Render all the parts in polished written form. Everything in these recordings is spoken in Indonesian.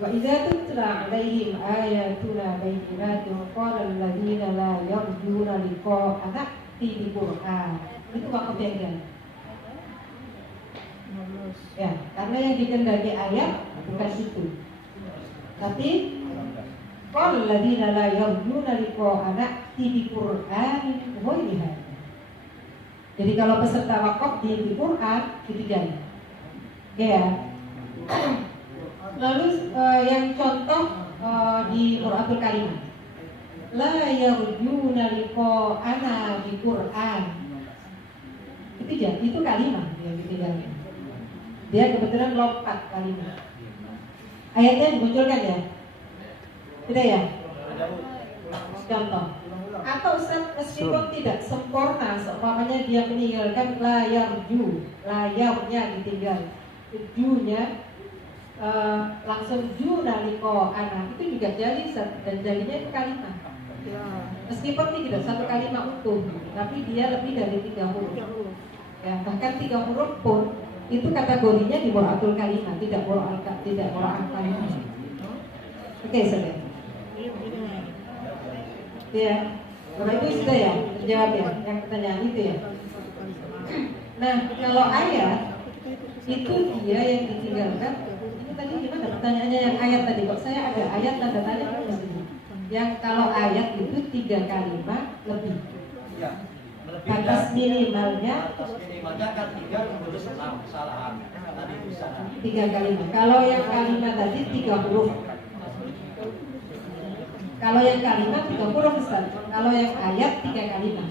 Wa idza tutla 'alaihim ayatuna bayyinatin qala alladziina la yarjuna liqa'ana fi Qur'an. Itu wakaf yang ya, karena yang dikendaki ayat bukan itu. Tapi qala alladziina la yarjuna liqa'ana fi Qur'an ghairiha. Jadi kalau peserta wakaf di Quran itu jadi. Oke ya. Lalu yang contoh di Qur'anul Karim, la yarjuna liqa'ana di Quran. Itu jadi, itu kalimat yang ditinggalkan. Dia kebetulan lompat kalimat. Ayatnya dimunculkan ya? Tidak ya? Contoh. Atau Ustaz meskipun tidak sempurna, seumpamanya dia meninggalkan la yarju, layarnya ditinggal, junya langsung juna liko anak itu juga jadi dan jadinya itu kalimat. Meskipun tidak satu kalimat utuh, tapi dia lebih dari 3 huruf. Ya, bahkan 3 huruf pun itu kategorinya di Qur'anul kalimat, tidak Qur'an kalimat. Oke, saudara. Ya, Bapak itu sudah ya terjawab ya yang pertanyaan itu ya. Nah, kalau ayat itu dia yang ditinggalkan. Tadi gimana pertanyaannya yang ayat tadi? Kok saya ada ayat tanda tanya di sini. Yang kalau ayat itu 3 kalimat lebih. Ya, batas minimalnya kan 3 tulis 6 kesalahan. Tadi bisa 3 kalimat. Kalau yang kalimat tadi 3 huruf. Kalau yang kalimat 3 huruf Ustaz. Kalau yang ayat 3 kalimat.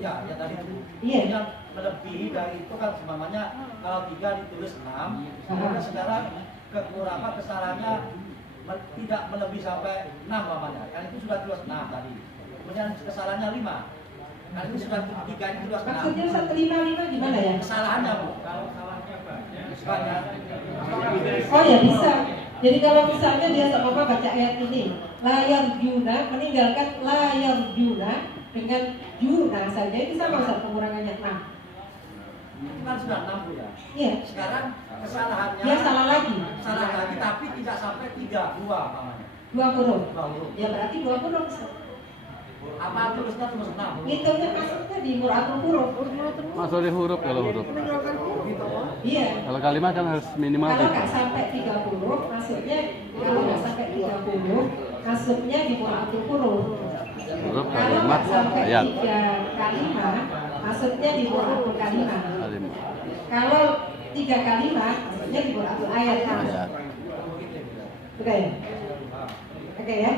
Ya, ya tadi. Iya. Yang melebihi dari itu kan semuanya kalau 3 ditulis 6. Kemudian sekarang kekurangan kesalahannya tidak melebihi sampai 6 namanya. Kan itu sudah tulis 6 tadi. Kemudian kesalahannya 5. Kan itu sudah 3 ini tulis 6. Maksudnya 155 gimana ya? Kesalahannya Bu. Kalau salahnya banyak. Oh ya bisa. Jadi kalau misalnya dia sama baca ayat ini, layar juna meninggalkan layar juna dengan juna saja itu sama Ustaz pengurangannya 6. Itu kan sudah 6 Bu ya. Iya. Sekarang kesalahannya Dia salah lagi. Salah lagi tapi tidak sampai 3, 2 namanya. 2 huruf. 2 huruf. Ya berarti 2 huruf. Apa tulisnya cuma 6? Hitungnya masuknya di Qur'anul huruf. Masuk di huruf kalau huruf. Iya. Kalau kalimat kan harus minimal Kalau 3. nggak sampai 3 huruf, masuknya kalau nggak sampai 3 huruf, masuknya di Qur'anul huruf. Huruf Kalau kalimat nggak sampai ayat. 3 kalimat, masuknya di Qur'anul kalimat. Kalimat. Kalau 3 kalimat, masuknya di Qur'anul ayat. Ayat. Oke ya? Oke ya?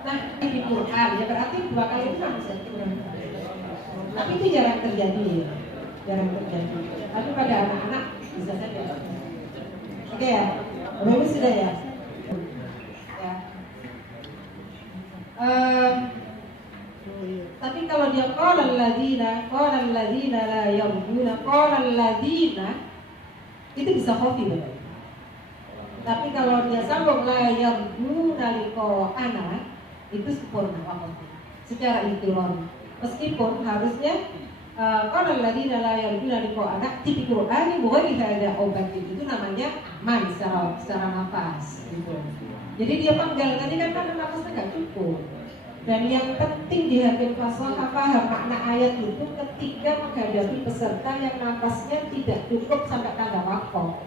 Nah, ini di Quran ya berarti 2 kali itu bisa kurang. Tapi itu jarang terjadi ya. Jarang terjadi. Tapi pada anak-anak bisa saja. Oke ya? Bapak sudah ya? Ya. Tapi kalau dia qala alladziina la yarjuna qala alladziina itu bisa khofi benar. Tapi kalau dia sambung la yarjuna liqa'ana itu sempurna wakaf secara intiron. Meskipun harusnya qala alladziina la yarjuna liqa'ana di Qur'an bukan ada obat itu namanya aman secara nafas gitu. Jadi dia panggal tadi kan karena nafasnya nggak cukup. Dan yang penting di hakim faswah paham makna ayat itu ketika menghadapi peserta yang nafasnya tidak cukup sampai tanda wakaf.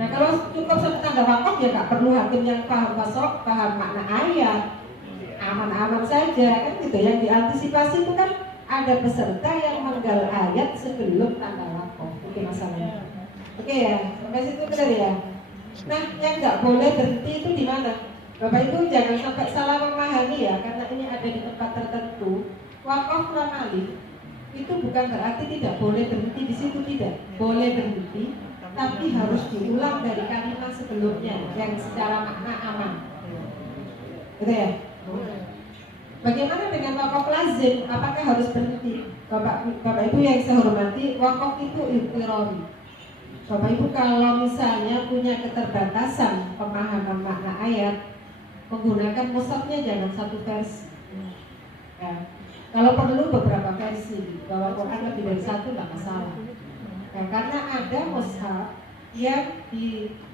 Nah kalau cukup sampai tanda wakaf ya nggak perlu hakim yang paham faswah paham makna ayat, aman-aman saja kan gitu. Yang diantisipasi itu kan ada peserta yang menggal ayat sebelum tanda wakaf. Itu masalahnya. Oke ya, sampai situ benar ya. Nah yang nggak boleh berhenti itu di mana? Bapak Ibu jangan sampai salah memahami ya, karena ini ada di tempat tertentu. Wakaf lamali itu bukan berarti tidak boleh berhenti di situ, tidak boleh berhenti, tapi harus diulang dari kalimat sebelumnya yang secara makna aman. Gitu ya? Bagaimana dengan wakaf lazim? Apakah harus berhenti? Bapak Ibu yang saya hormati, wakaf itu iftirori. Bapak Ibu kalau misalnya punya keterbatasan pemahaman makna ayat, menggunakan mushafnya jangan satu versi. Ya. Kalau perlu beberapa versi, bahwa Quran lebih dari satu nggak masalah. Ya, karena ada mushaf yang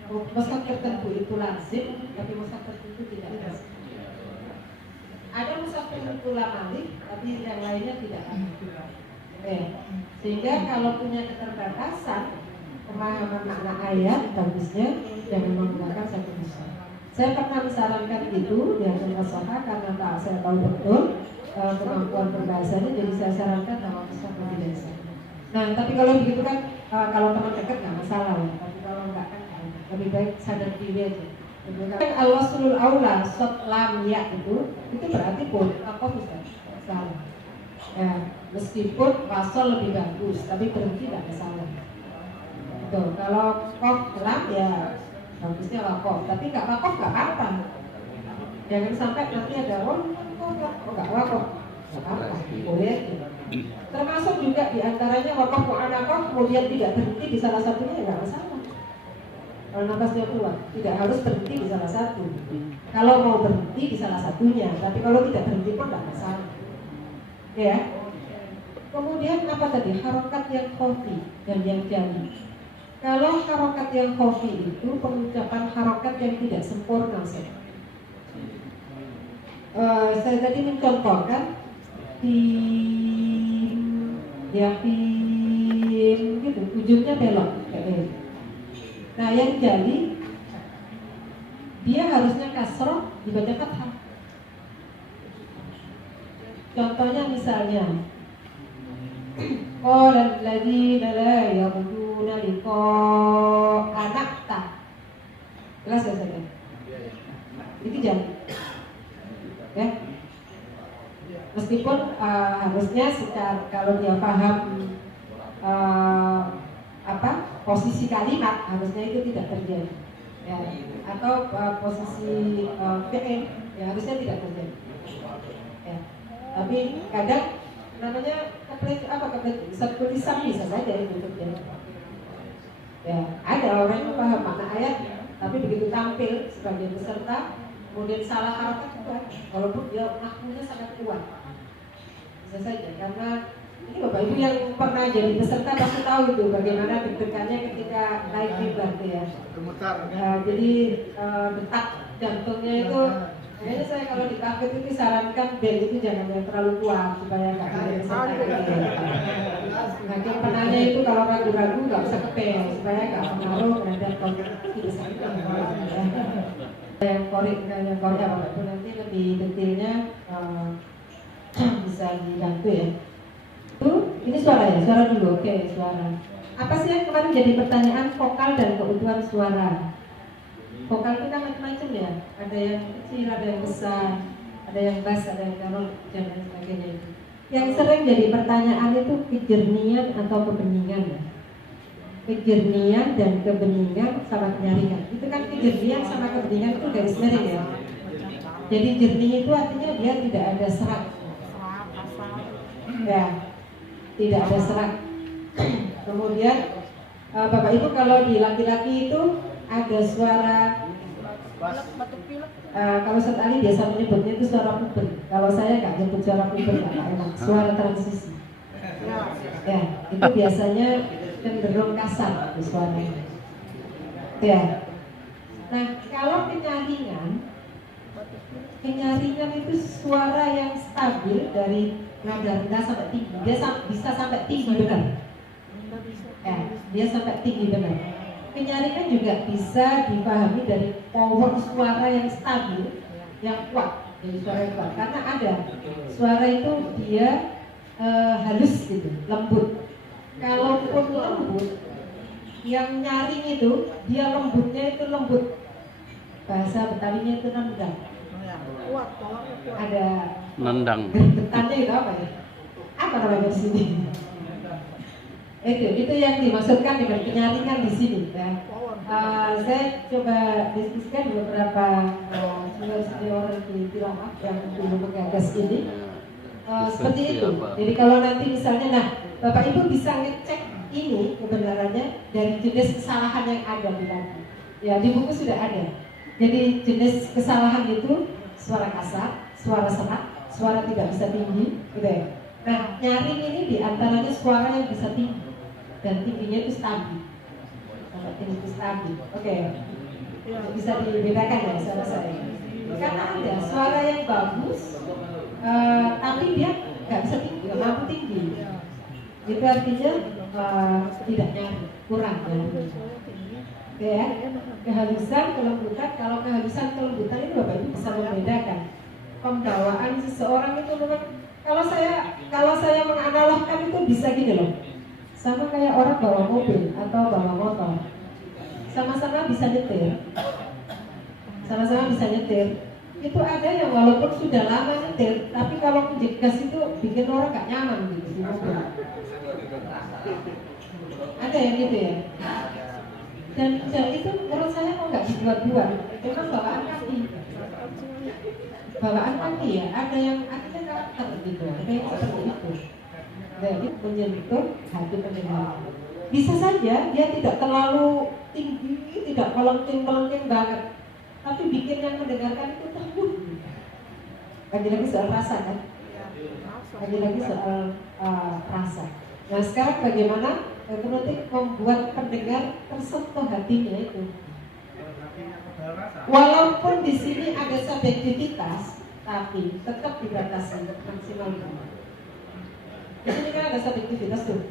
Mushaf tertentu itu lazim, tapi mushaf tertentu tidak lazim. Ada mushaf tertentu lamalik, tapi yang lainnya tidak. Sehingga kalau punya keterbatasan pemahaman makna ayat, bagusnya jangan menggunakan satu mushaf. Saya pernah menyarankan itu di Hasan Asaha karena saya tahu betul kemampuan berbahasanya, jadi saya sarankan nama mushaf Indonesia. Nah, tapi kalau begitu kan kalau teman dekat nggak masalah ya. Tapi kalau nggak kan lebih baik sadar diri aja. Kan al-waslul aula shot lam ya itu berarti pun apa bisa salah. Ya, meskipun wasol lebih bagus, tapi berhenti tidak masalah. Tuh, kalau kof lam ya bagusnya wakof, tapi nggak wakof nggak apa-apa. Jangan sampai nanti ada nggak wakof, nggak apa-apa, boleh. Termasuk juga diantaranya wakof mu'anakof kemudian tidak berhenti di salah satunya ya nggak masalah. Kalau nafasnya kuat, tidak harus berhenti di salah satu. Kalau mau berhenti di salah satunya, tapi kalau tidak berhenti pun nggak masalah. Ya. Kemudian apa tadi? Harokat yang khofi dan yang jali. Kalau harokat yang khofi itu pengucapan harokat yang tidak sempurna. Saya tadi mencontohkan yakin gitu, ujungnya belok kayak gitu. Nah, yang jadi dia harusnya kasroh dibaca fathah. Contohnya misalnya qala alladziina laa yarjuuna liqaa'ana ta. Jelas ya saya? Itu jadi. Ya. Meskipun harusnya secara kalau dia paham posisi kalimat harusnya itu tidak terjadi, ya. Atau posisi fi'il ya harusnya tidak terjadi. Ya. Tapi kadang namanya satu lisan bisa saja itu terjadi. Ya, ada orang yang paham makna ayat, tapi begitu tampil sebagai peserta kemudian salah harokat juga, walaupun dia maknanya sangat kuat. Bisa saja, karena ini Bapak Ibu yang pernah jadi peserta pasti tahu itu bagaimana deg-degannya ketika naik mimbar ya. Jadi detak jantungnya itu, kayaknya saya kalau di kafe itu disarankan bel itu jangan yang terlalu kuat supaya nggak ada peserta. Hakim penanya itu kalau ragu-ragu nggak usah kepel supaya nggak pengaruh terhadap konsentrasi peserta. Yang korek apa itu nanti lebih detailnya bisa dibantu ya. Ini suara ya, suara dulu. Oke, suara. Apa sih yang kemarin jadi pertanyaan vokal dan keutuhan suara? Vokal itu kan macam-macam ya. Ada yang kecil, ada yang besar, ada yang bass, ada yang karol dan lain sebagainya itu. Yang sering jadi pertanyaan itu kejernian atau kebeningan ya. Kejernian dan kebeningan sama kenyaringan. Itu kan kejernian sama kebeningan itu garis miring ya. Jadi jernih itu artinya dia tidak ada serat. Ya, tidak ada serat. Kemudian Bapak Ibu kalau di laki-laki itu ada suara kalau Ustaz Ali biasa menyebutnya itu suara puber. Kalau saya nggak nyebut suara puber, nggak enak. Suara transisi. Ya, itu biasanya cenderung kasar itu suaranya. Ya. Nah, kalau kenyaringan itu suara yang stabil dari nada rendah sampai tinggi. Dia bisa sampai tinggi benar. Ya, dia sampai tinggi benar. Kenyaringan juga bisa dipahami dari power suara yang stabil, yang kuat. Jadi suara yang kuat. Karena ada suara itu dia halus gitu, lembut. Kalaupun lembut, yang nyaring itu dia lembutnya itu lembut. Bahasa Betawinya itu nendang. Ada nendang. Gerbetannya itu apa ya? Apa namanya di sini? Itu yang dimaksudkan dengan kenyaringan di sini. Ya. Saya coba diskusikan beberapa senior di Tilawah yang dulu menggagas ini. Seperti itu. Jadi kalau nanti misalnya, Bapak Ibu bisa ngecek ini kebenarannya dari jenis kesalahan yang ada di lagu. Ya, di buku sudah ada. Jadi jenis kesalahan itu suara kasar, suara serak, suara tidak bisa tinggi, gitu ya. Nah, nyaring ini diantaranya suara yang bisa tinggi dan tingginya itu stabil. Sampai tinggi itu stabil. Oke. Bisa dibedakan ya suara saya. Karena ada suara yang bagus, tapi dia nggak bisa tinggi, nggak mampu tinggi. Itu artinya tidak nyaring, kurang ya. Oke ya, kehalusan, kelembutan. Kalau kehalusan, kelembutan itu Bapak Ibu bisa membedakan pembawaan seseorang itu memang. Kalau saya menganalogkan itu bisa gini loh, sama kayak orang bawa mobil atau bawa motor, sama-sama bisa nyetir, itu ada yang walaupun sudah lama nyetir, tapi kalau menjegas itu bikin orang gak nyaman gitu di mobil. Ada yang gitu ya. Dan itu menurut saya kok nggak dibuat-buat, memang bawaan kaki ya. Ada yang akhirnya karakter gitu, ada yang seperti itu. Jadi menyentuh hati pendengar. Bisa saja dia tidak terlalu tinggi, tidak melengking banget, tapi bikin yang mendengarkan itu terhibur. Lagi-lagi soal rasa kan? Lagi-lagi soal rasa. Nah sekarang bagaimana nanti membuat pendengar tersentuh hatinya itu? Walaupun di sini ada subjektivitas, tapi tetap dibatasi maksimal. Di sini kan ada subjektivitas tuh.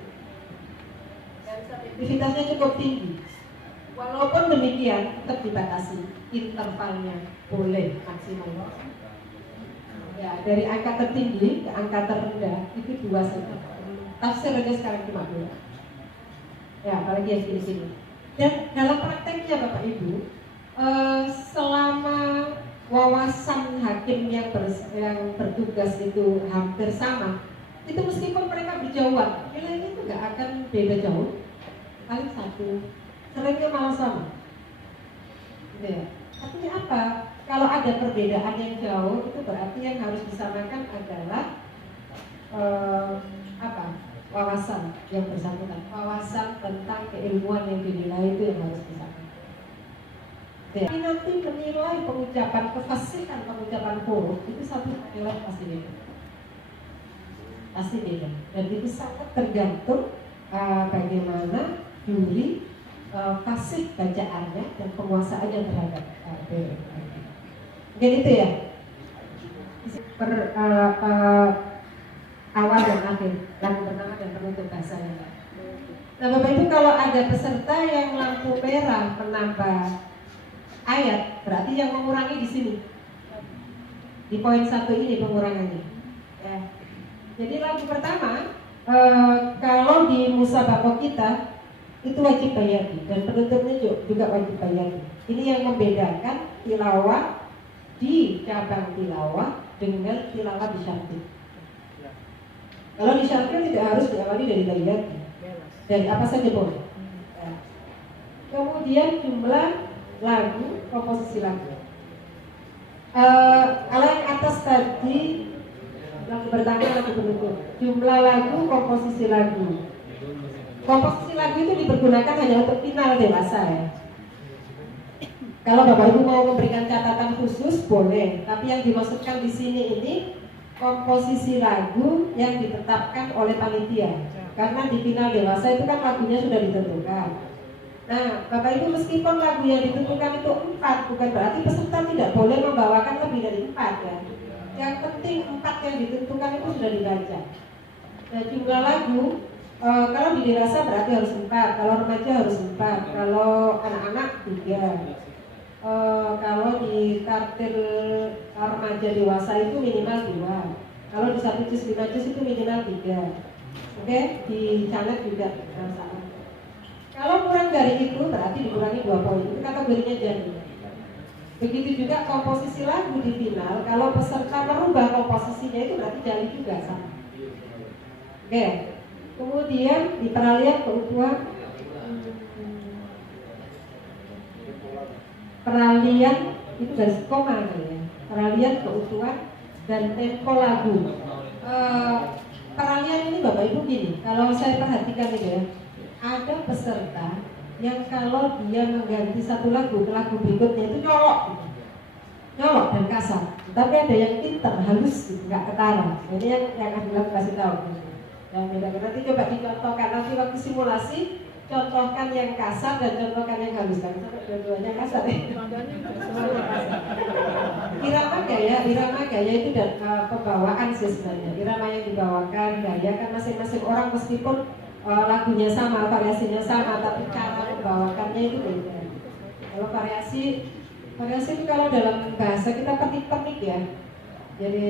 Dan subjektivitasnya cukup tinggi. Walaupun demikian tetap dibatasi intervalnya, boleh maksimal. Ya, dari angka tertinggi ke angka terendah itu 2 saja. Tafsir aja sekarang cuma 2. Ya, apalagi yang di sini. Dan dalam prakteknya Bapak Ibu, selama wawasan hakim yang bertugas itu hampir sama, itu meskipun mereka berjauhan, nilainya itu nggak akan beda jauh, paling 1, seringnya malah sama. Gitu ya. Artinya apa? Kalau ada perbedaan yang jauh, itu berarti yang harus disamakan adalah wawasan yang bersangkutan, wawasan tentang keilmuan yang dinilai itu yang harus disamakan. Ya. Nanti menilai pengucapan, kefasihan pengucapan huruf itu satu nilai pasti beda. Pasti beda. Dan itu sangat tergantung bagaimana juri fasih bacaannya dan penguasaannya terhadap Mungkin itu ya. Awal dan akhir, lagu pertama dan penutup bahasanya. Nah Bapak Ibu, kalau ada peserta yang lampu merah menambah ayat, berarti yang mengurangi di sini. Di poin 1 ini pengurangannya. Ya. Jadi lagu pertama, kalau di musabaqah kita itu wajib bayani dan penutupnya juga wajib bayani. Ini yang membedakan tilawah di cabang tilawah dengan tilawah di syarti. Kalau di syarti tidak harus diawali dari bayani, dari apa saja boleh. Ya. Kemudian jumlah lagu, komposisi lagu. Kalau yang atas tadi lagu pertama, lagu penutup. Jumlah lagu, komposisi lagu. Komposisi lagu itu dipergunakan hanya untuk final dewasa ya. Kalau Bapak Ibu mau memberikan catatan khusus boleh, tapi yang dimaksudkan di sini ini komposisi lagu yang ditetapkan oleh panitia. Karena di final dewasa itu kan lagunya sudah ditentukan. Nah, Bapak Ibu meskipun lagu yang ditentukan itu 4, bukan berarti peserta tidak boleh membawakan lebih dari 4 ya. Yang penting 4 yang ditentukan itu sudah dibaca. Nah, jumlah lagu kalau di dewasa berarti harus 4, kalau remaja harus 4, kalau anak-anak 3. Kalau di tartil remaja dewasa itu minimal 2. Kalau di 1 juz 5 juz itu minimal 3. Oke, di caleg juga sama. Kalau kurang dari itu berarti dikurangi 2 poin. Itu kategorinya jadi. Begitu juga komposisi lagu di final. Kalau peserta merubah komposisinya itu berarti jadi juga sama. Oke. Kemudian di peralihan keutuhan, peralihan itu garis koma ya. Peralihan keutuhan dan tempo lagu. Peralihan ini Bapak Ibu gini, kalau saya perhatikan ini ya, ada peserta yang kalau dia mengganti satu lagu ke lagu berikutnya itu nyolok dan kasar. Tapi ada yang pinter, halus, nggak ketara. Ini yang akan kasih tahu. Dan nanti coba dicontohkan nanti waktu simulasi contohkan yang kasar dan contohkan yang halus. Kan dua-duanya kasar ya. Irama gaya itu dan pembawaan sih sebenarnya. Irama yang dibawakan gaya kan masing-masing orang meskipun lagunya sama, variasinya sama, tapi cara membawakannya itu beda. Kalau variasi itu kalau dalam bahasa kita petik-petik ya. Jadi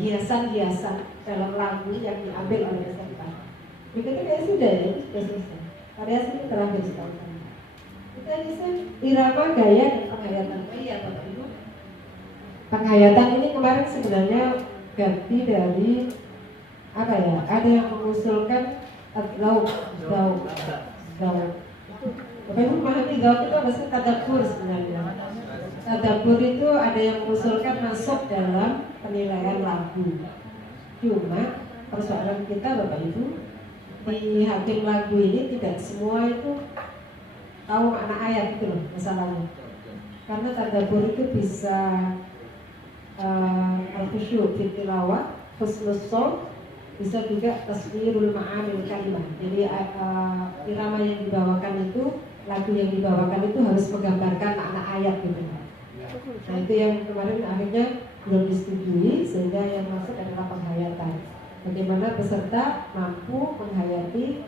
hiasan-hiasan dalam lagu yang diambil oleh peserta. Begitu ya sudah selesai. Variasi itu terakhir sekali. Kita bisa irama gaya dan penghayatan. Iya Bapak Ibu. Penghayatan ini kemarin sebenarnya ganti dari apa ya? Ada yang mengusulkan lauk. Bapak Ibu memahami lauk itu apa sih? Tadabbur sebenarnya. Tadabbur itu ada yang mengusulkan masuk dalam penilaian lagu. Cuma persoalan kita Bapak Ibu di hakim lagu ini tidak semua itu tahu makna ayat itu loh masalahnya. Karena tadabbur itu bisa al-khusyu' fi tilawah, husnus shaut, bisa juga taswirul ma'anil kalimah. Jadi irama yang dibawakan itu, lagu yang dibawakan itu harus menggambarkan makna ayat gitu. Nah itu yang kemarin akhirnya belum disetujui, sehingga yang masuk adalah penghayatan. Bagaimana peserta mampu menghayati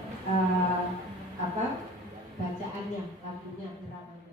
bacaannya, lagunya, iramanya.